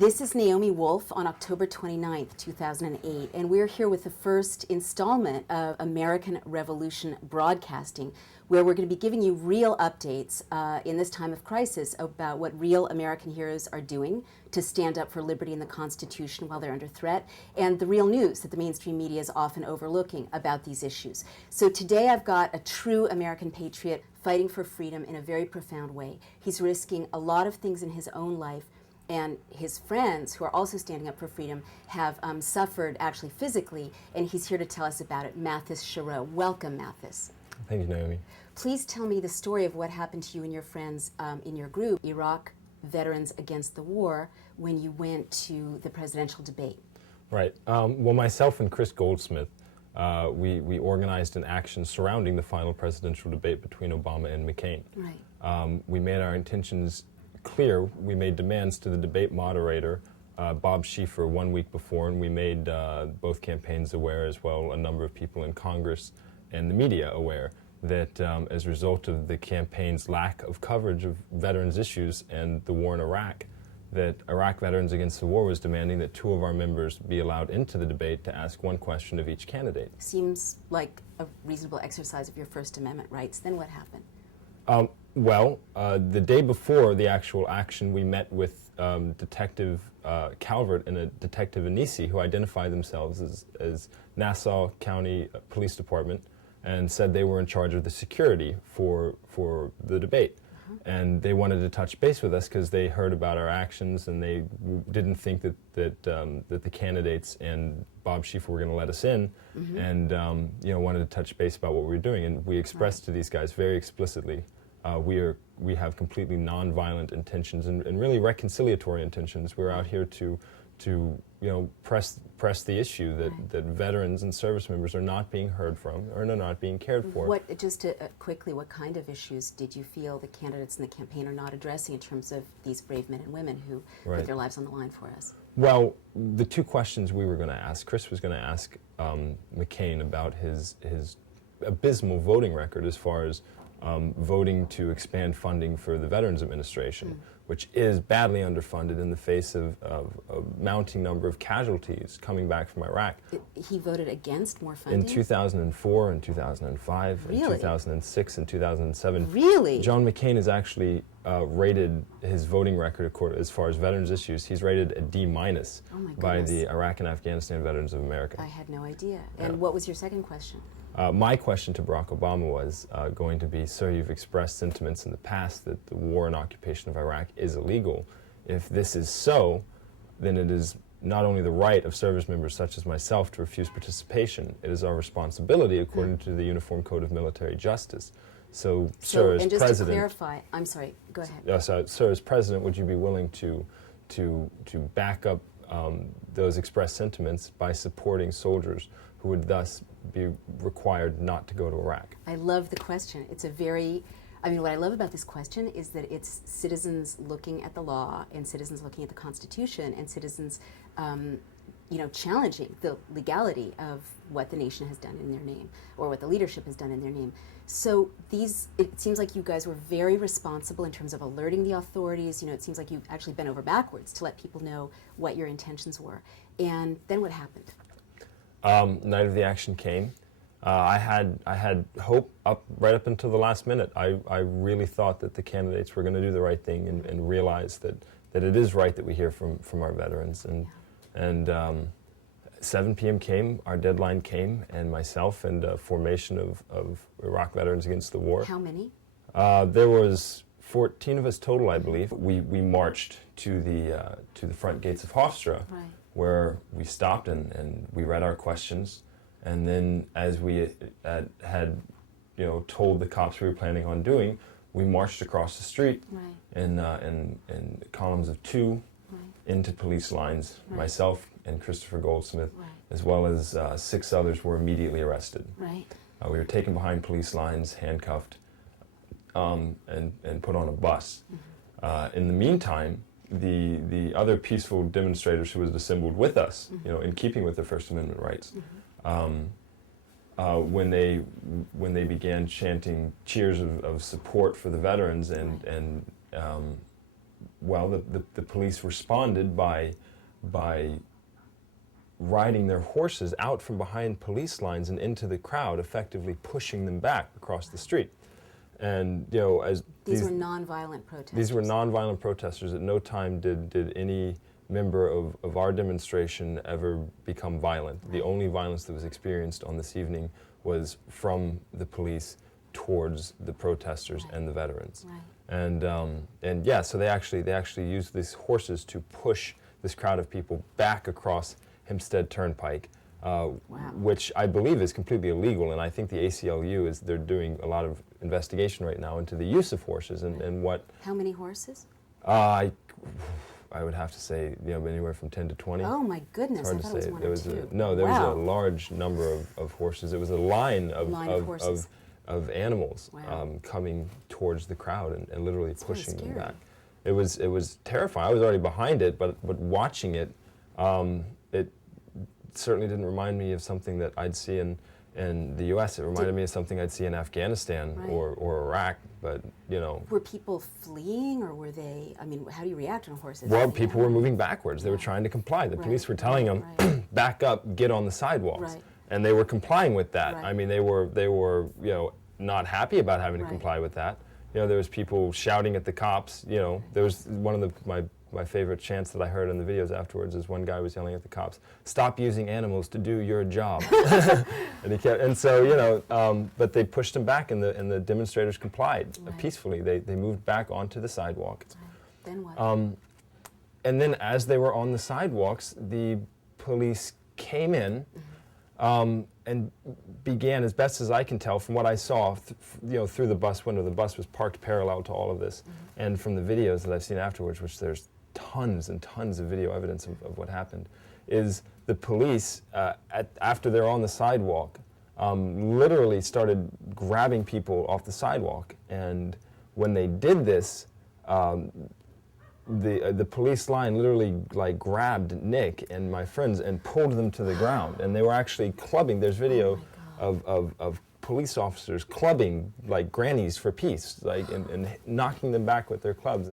This is Naomi Wolf on October 29th, 2008, and we're here with the first installment of American Revolution Broadcasting, where we're going to be giving you real updates in this time of crisis about what real American heroes are doing to stand up for liberty and the Constitution while they're under threat, and the real news that the mainstream media is often overlooking about these issues. So today I've got a true American patriot fighting for freedom in a very profound way. He's risking a lot of things in his own life, and his friends, who are also standing up for freedom, have suffered actually physically, and he's here to tell us about it. Matthias Chiroux. Welcome, Matthias. Thank you, Naomi. Please tell me the story of what happened to you and your friends in your group, Iraq Veterans Against the War, when you went to the presidential debate. Right. Well, myself and Chris Goldsmith, we organized an action surrounding the final presidential debate between Obama and McCain. Right. We made our intentions clear. We made demands to the debate moderator, Bob Schieffer, 1 week before, and we made both campaigns aware, as well a number of people in Congress and the media aware, that as a result of the campaign's lack of coverage of veterans issues and the war in Iraq, that Iraq Veterans Against the War was demanding that two of our members be allowed into the debate to ask one question of each candidate. Seems like a reasonable exercise of your First Amendment rights. Then what happened? The day before the actual action, we met with Detective Calvert and a Detective Anisi, who identified themselves as Nassau County Police Department, and said they were in charge of the security for the debate. And they wanted to touch base with us because they heard about our actions, and they didn't think that the candidates and Bob Schieffer were going to let us in, and wanted to touch base about what we were doing. And we expressed to these guys very explicitly, we have completely nonviolent intentions and really reconciliatory intentions. We're out here to press the issue that veterans and service members are not being heard from or are not being cared for. Quickly, what kind of issues did you feel the candidates in the campaign are not addressing in terms of these brave men and women who put their lives on the line for us? Well, the two questions we were going to ask, Chris was going to ask McCain about his abysmal voting record as far as voting to expand funding for the Veterans Administration, which is badly underfunded in the face of a mounting number of casualties coming back from Iraq. He voted against more funding? In 2004 and 2005, really? and 2006 and 2007. Really? John McCain has actually rated his voting record as far as veterans issues. He's rated a D- by the Iraq and Afghanistan Veterans of America. I had no idea. And what was your second question? My question to Barack Obama was going to be, sir, you've expressed sentiments in the past that the war and occupation of Iraq is illegal. If this is so, then it is not only the right of service members such as myself to refuse participation, it is our responsibility according to the Uniform Code of Military Justice. So sir, as and just President... to clarify, I'm sorry, go ahead. Sir, as President, would you be willing to back up those expressed sentiments by supporting soldiers who would thus be required not to go to Iraq? I love the question. It's a very, what I love about this question is that it's citizens looking at the law and citizens looking at the Constitution and citizens, challenging the legality of what the nation has done in their name or what the leadership has done in their name. So it seems like you guys were very responsible in terms of alerting the authorities. It seems like you've actually bent over backwards to let people know what your intentions were. And then what happened? Night of the action came. I had hope right up until the last minute. I really thought that the candidates were going to do the right thing and realize that it is right that we hear from our veterans. And 7 p.m. came, our deadline came, and myself and a formation of Iraq Veterans Against the War. How many? There was 14 of us total, I believe. We marched to the front gates of Hofstra. Right. Where we stopped and we read our questions, and then as we had told the cops we were planning on doing, we marched across the street in columns of 2 into police lines. Myself and Christopher Goldsmith, as well as 6 others, were immediately arrested. We were taken behind police lines, handcuffed, and put on a bus. In the meantime, the other peaceful demonstrators who was assembled with us, in keeping with the First Amendment rights, when they began chanting cheers of support for the veterans and well, the police responded by riding their horses out from behind police lines and into the crowd, effectively pushing them back across the street. And as these were nonviolent protesters. These were nonviolent protesters. At no time did any member of our demonstration ever become violent. Right. The only violence that was experienced on this evening was from the police towards the protesters and the veterans. Right. And yeah, so they actually used these horses to push this crowd of people back across Hempstead Turnpike, which I believe is completely illegal, and I think the ACLU they're doing a lot of investigation right now into the use of horses and what. How many horses? I would have to say anywhere from 10 to 20. Oh my goodness! It's hard to say. It was one or two. No, there was a large number of horses. It was a line of animals coming towards the crowd and literally pushing them back. It was terrifying. I was already behind it, but watching it, it certainly didn't remind me of something that I'd see in the U.S. It reminded me of something I'd see in Afghanistan or Iraq. But were people fleeing, or were they? I mean, how do you react when horses? Well, people were moving backwards. They were trying to comply. The police were telling them, "Back up, get on the sidewalks," and they were complying with that. I mean, they were not happy about having to comply with that. There was people shouting at the cops. There was one of my favorite chants that I heard in the videos afterwards is one guy was yelling at the cops, "Stop using animals to do your job." But they pushed him back, and the demonstrators complied peacefully. They moved back onto the sidewalk. Then what? And then as they were on the sidewalks, the police came in and began, as best as I can tell from what I saw, through the bus window. The bus was parked parallel to all of this, and from the videos that I've seen afterwards, which there's tons and tons of video evidence of what happened, is the police, after they're on the sidewalk, literally started grabbing people off the sidewalk. And when they did this, the police line literally grabbed Nick and my friends and pulled them to the ground. And they were actually clubbing. There's video of police officers clubbing grannies for peace, and knocking them back with their clubs.